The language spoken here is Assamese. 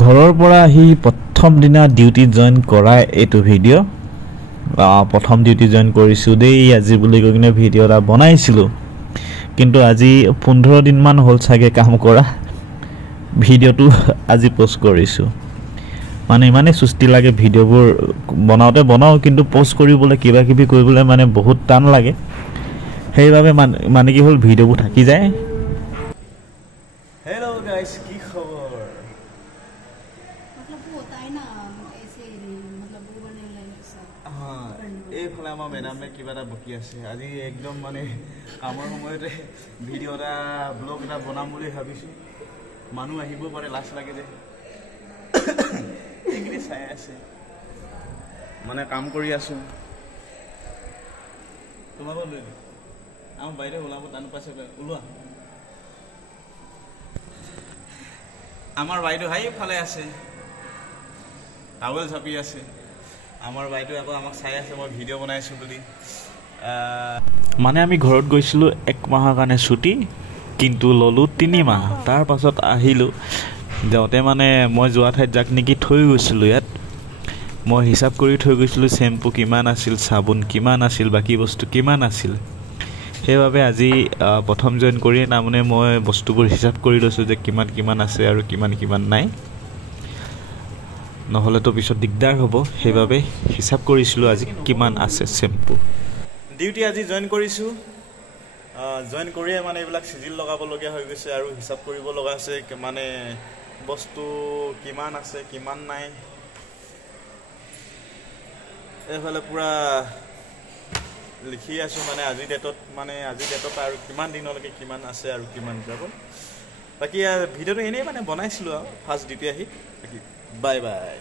ঘৰৰ পৰা আহি প্ৰথম দিনা ডিউটি জয়েন কৰা এইটো ভিডিঅ' প্ৰথম ডিউটি জয়েন কৰিছোঁ দেই আজি বুলি কৈ কিনে ভিডিঅ' এটা বনাইছিলোঁ কিন্তু আজি 15 দিন মান হ'ল চাগে কাম কৰা ভিডিঅ'টো আজি পোষ্ট কৰিছোঁ মানে ইমানে সুস্তি লাগে ভিডিঅ'বোৰ বনাওতে বনাও কিন্তু পোষ্ট কৰিবলৈ কিবা কিবি কৰিবলৈ মানে বহুত টান লাগে সেইভাবে মানে কি হ'ল ভিডিঅ'বোৰ থাকি যায় हेलो गाइस की खबर मतलब वो होता है ना ऐसे मतलब वो बनने लगे सब हाँ এই ফলে আমাৰ মেডামে কিবা এটা বকি আছে আজি একদম মানে কামৰ সময়তে ভিডিঅ' এটা ব্লগ এটা বনাম বুলি ভাবিছোঁ মানুহ আহিব পাৰে লাজ লাগে যে এইখিনি চাই আছে মানে কাম কৰি আছোঁ তোমালোক লৈ আমাৰ বাইদেউ ওলাব টান পাইছে ওলোৱা আমাৰ বাইদেউ হাই ফালে আছে টাৱেল চাপি আছে আমার বাইদেউ আকৌ আমাক চাই আছে মই ভিডিঅ' বনাইছোঁ বুলি মানে আমি ঘৰত গৈছিলোঁ 1 মাহৰ কাৰণে ছুটি কিন্তু ললোঁ 3 মাহ তাৰ পাছত আহিলোঁ যাওঁতে মানে মই যোৱা ঠাইত যাক নেকি থৈ গৈছিলোঁ ইয়াত মই হিচাপ কৰি থৈ গৈছিলোঁ চেম্পু কিমান আছিল চাবোন কিমান আছিল বাকি বস্তু কিমান আছিল সেইভাবে আজি প্ৰথম জয়েন কৰি নামনে মই বস্তুবোৰ হিচাপ কৰি লৈছোঁ যে কিমান কিমান আছে আৰু কিমান কিমান নাই নহলে তো পিছত দিগদাৰ হ'ব সেইভাবে হিচাপ কৰিছিলোঁ আজি কিমান আছে চেম্পু ডিউটি আজি জয়েন কৰিছোঁ জয়েন কৰিয়ে মানে এইবিলাক সিজিল লগাব লগা হৈ গৈছে আৰু হিচাপ কৰিব লগা আছে মানে বস্তু কিমান আছে কিমান নাই এফালে পুৰা লিখি আছোঁ মানে আজি ডেটত আৰু কিমান দিনলৈকে কিমান আছে আৰু কিমান যাব বাকি ভিডিঅ'টো এনেই মানে বনাইছিলোঁ আৰু ফাৰ্ষ্ট ডিউটি আহি বাই বাই